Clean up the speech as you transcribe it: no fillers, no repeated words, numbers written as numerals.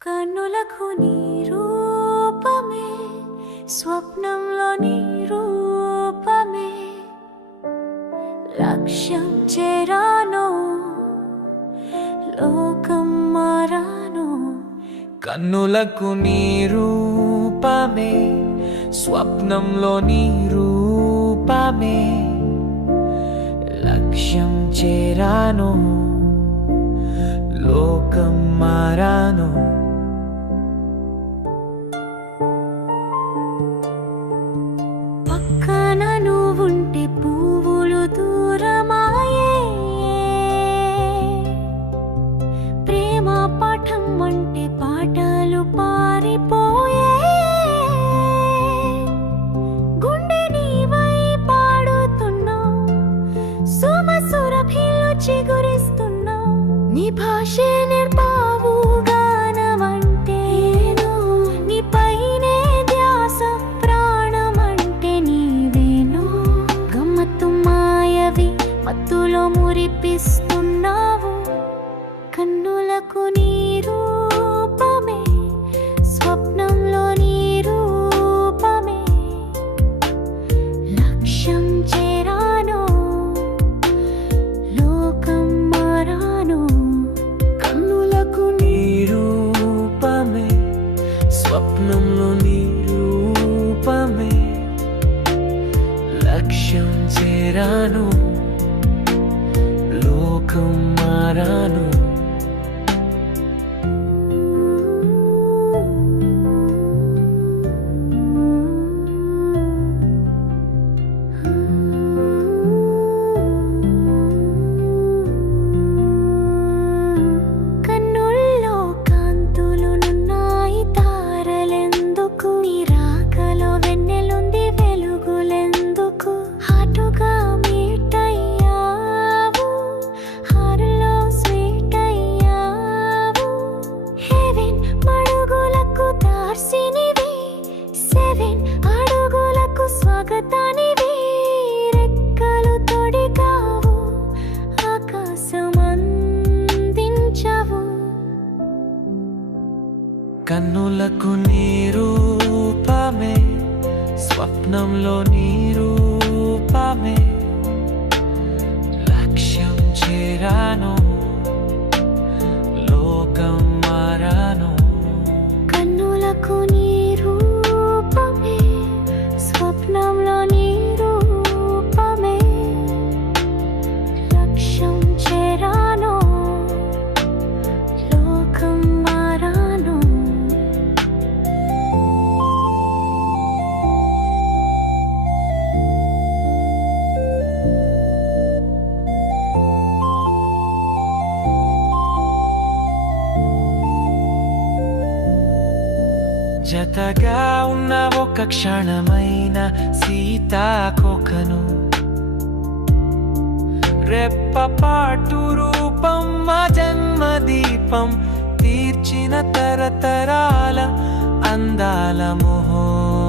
కన్నులకు నీ రూపమే, స్వప్నంలో నీ రూపమే, లక్ష్యం చేరాను, లోకం మారాను. కన్నులకు నీ రూపమే, స్వప్నంలో నీ రూపమే, లక్ష్యం చేరాను, లోకం మారాను. పక్కన నువ్వుంటే పువ్వులు దూరమాయే, ప్రేమ పాఠం అంటే పాటలు పారిపోయే, గుండె నీవై పాడుతున్నావు, సుమసురభిలు చిగురిస్తున్నావు, నీ భాషే నేర్పావు గానమంటే, నీపైనే ధ్యాస ప్రాణమంటే నీవేనో, గమ్మత్తు మాయవి మత్తులో మురిపిస్తున్నావు. కన్నులకు నీ రూపమే, స్వప్నంలో నీ రూపమే, లక్ష్యం చేరాను, లోకం మారాను. కన్నులకు నీ రూపమే, స్వప్నంలో నీ రూపమే, లక్ష్యం చేరాను, లోకం మారాను. కన్నుల్లో కాంతులున్నాయి తారలెందుకు, నీ రాకలో వెన్నెలుంది వెలుగులెందుకు, హాటుగా మీట్ అయ్యావు, హారులో స్వీట్ అయ్యావు, హెవెన్ అడుగులకు దార్సినివి, 7 అడుగులకు స్వాగతానివి, రెక్కలు తొడిగావు, ఆకాశమందించవు. కన్నులకు నీ రూపమే, స్వప్నంలో నీ రూపమే, లక్ష్యం చేరాను, లోకం మారాను. కన్నులకు నీ రూపమే, స్వప్నంలో నీ రూపమే, లక్ష్యం చేరాను, లోకం మారాను. జతగా ఉన్న ఒక క్షణమైన సీతాకోకను, రెప్పపాటు రూపం మా జన్మదీపం, తీర్చిన తరతరాల అందాల మొహం.